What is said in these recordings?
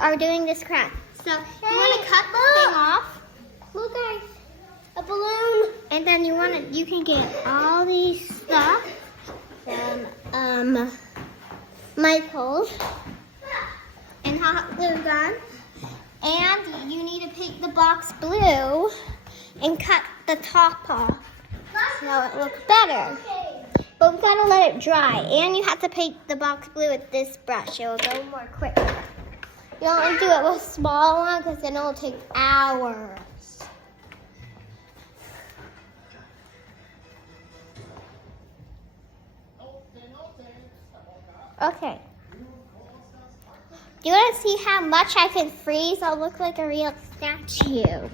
are doing this craft. So you want to cut the thing off. Look, guys, a balloon. And then you can get all these stuff from Michael's and hot glue gun. And you need to pick the box blue and cut the top off so it looks better. But we gotta let it dry. And you have to paint the box blue with this brush. It will go more quicker. You don't want to do it with a small one because then it will take hours. Okay. Do you want to see how much I can freeze? I'll look like a real statue.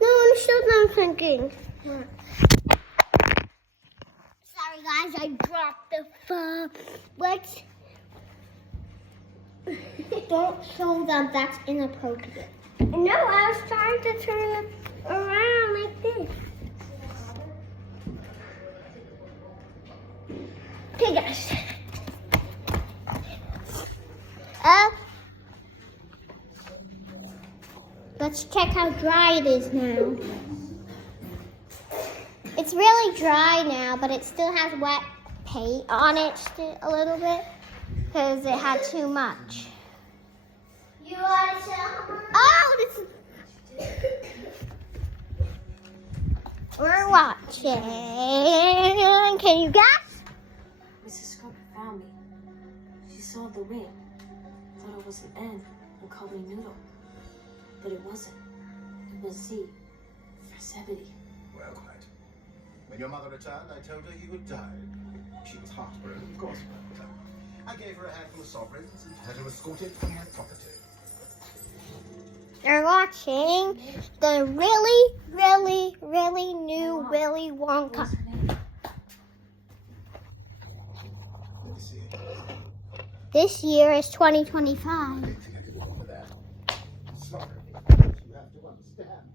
No one showed them thinking. Sorry guys, I dropped the phone. What? Don't show them, that's inappropriate. No, I was trying to turn it around like this. Okay guys. Let's check how dry it is now. It's really dry now, but it still has wet paint on it a little bit because it had too much. You want to tell? Oh, this is... We're watching. Can you guess? Mrs. Scrubber found me. She saw the ring, thought it was an N, and called me Noodle. But it wasn't. It was Z for 70. Well, quite. When your mother returned, I told her you had died. She was heartbroken, of course. But I gave her a handful of sovereigns and had her escorted from my property. You're watching the really, really, really new Willy Wonka. This year is 2025. I didn't think I could live with that. I'm sorry. You have to understand.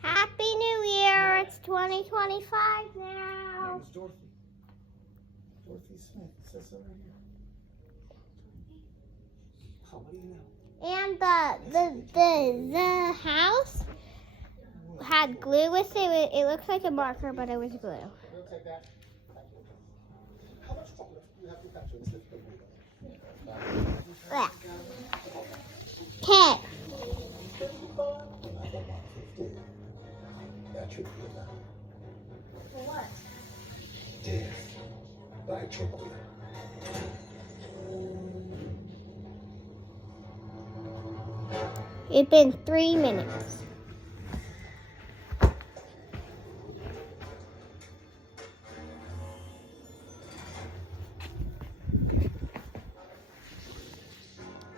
Happy New Year! It's 2025 My now. name is Dorothy. Dorothy Smith. It says so right here. How do you know? And the house had glue with it. It looks like a marker, but it was glue. We'll take that. Thank you. How much chocolate do you have to capture this little baby? Yeah. Okay. That should be enough. For what? Death by chocolate. It's been 3 minutes.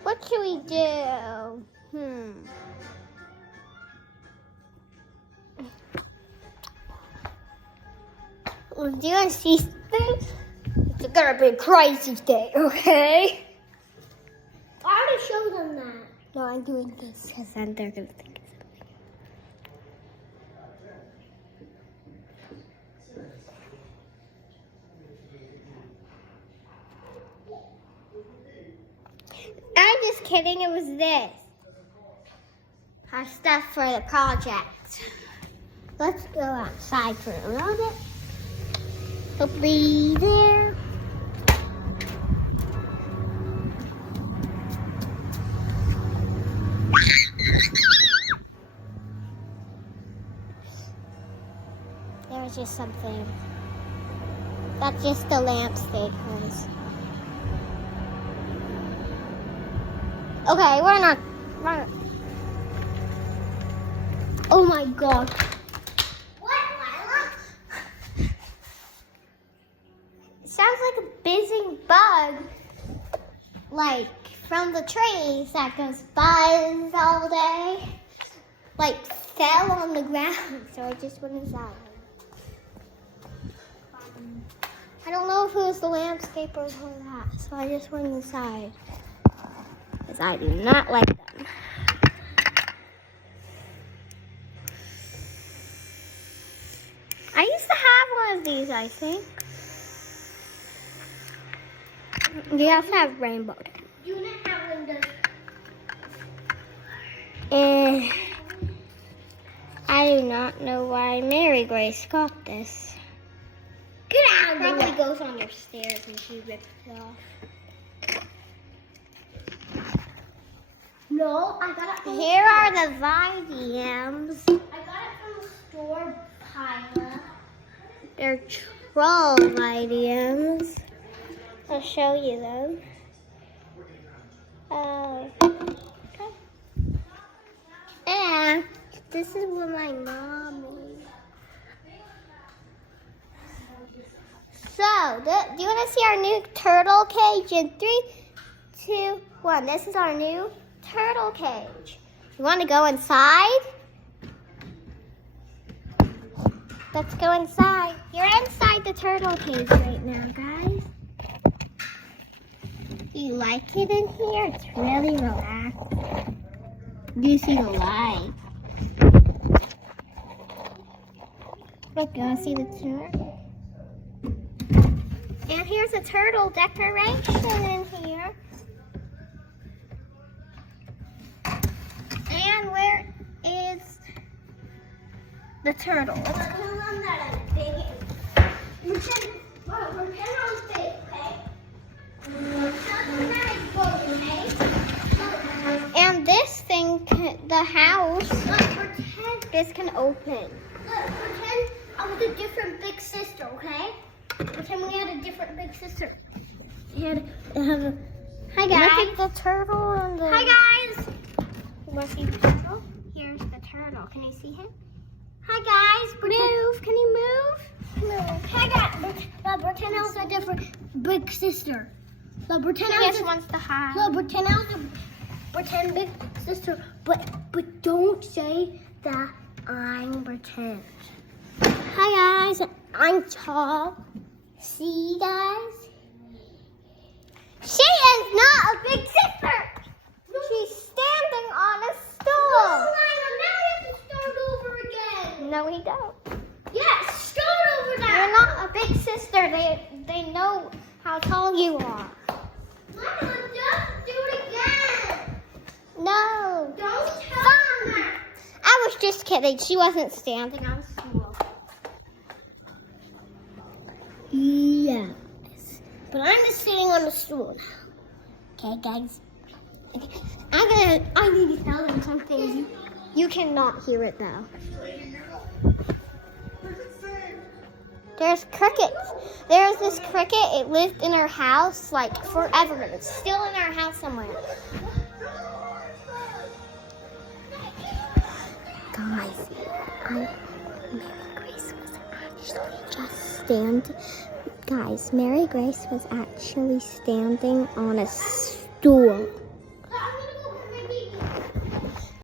What should we do? We're doing these things. It's gonna be a crazy day, okay? I already showed them that. No, I'm doing this because then they're gonna think it's something. I'm just kidding, it was this. Our stuff for the project. Let's go outside for a little bit. It'll be there. There was just something. That's just the landscape, guys. Okay, we're not. Oh my god. What, Lilah? It sounds like a buzzing bug. Like from the trees that goes buzz all day. Like fell on the ground, so I just went inside. I don't know if it was the landscaper or that, so I just went inside. Because I do not like them. I used to have one of these, I think. We also have rainbow. Do not have windows. And I do not know why Mary Grace got this. Get out of the Probably way. goes on your stairs and she ripped it off. No, I got it from Here are the Vidiums. I got it from the store, Lilah. They're troll Vidiums. I'll show you them. Okay. And this is what my mom made. So, do you want to see our new turtle cage in 3, 2, 1? This is our new turtle cage. You want to go inside? Let's go inside. You're inside the turtle cage right now, guys. Do you like it in here? It's really relaxing. Do you see the light? Look, you want to see the turtle? And here's a turtle decoration in here. And where is the turtle? And this thing, the house, this can open. Pretend I was a different big sister, okay? Pretend we had a different big sister. Hi guys. Look at the turtle and the. Hi guys. You want to see the turtle? Here's the turtle. Can you see him? Hi guys. Move. Can you move? Move. Hi guys. Pretend I was a different big sister. So pretend He I was just a, wants to hide. so pretend I was a pretend big sister. But don't say that I'm pretend. Hi guys. I'm tall. See guys? She is not a big sister. She's standing on a stool. Now we have to start over again. No, we don't. Yes, start over You're now. not a big sister. They know how tall you are. Lila, just do it again. No. Don't tell them that. I was just kidding. She wasn't standing on a stool. Yes. But I'm just sitting on the stool now. Okay, guys. Okay. I need to tell them something. You cannot hear it though. There's crickets. There's this cricket. It lived in our house like forever. It's still in our house somewhere. Guys, Mary Grace was actually just standing. Guys, Mary Grace was actually standing on a stool.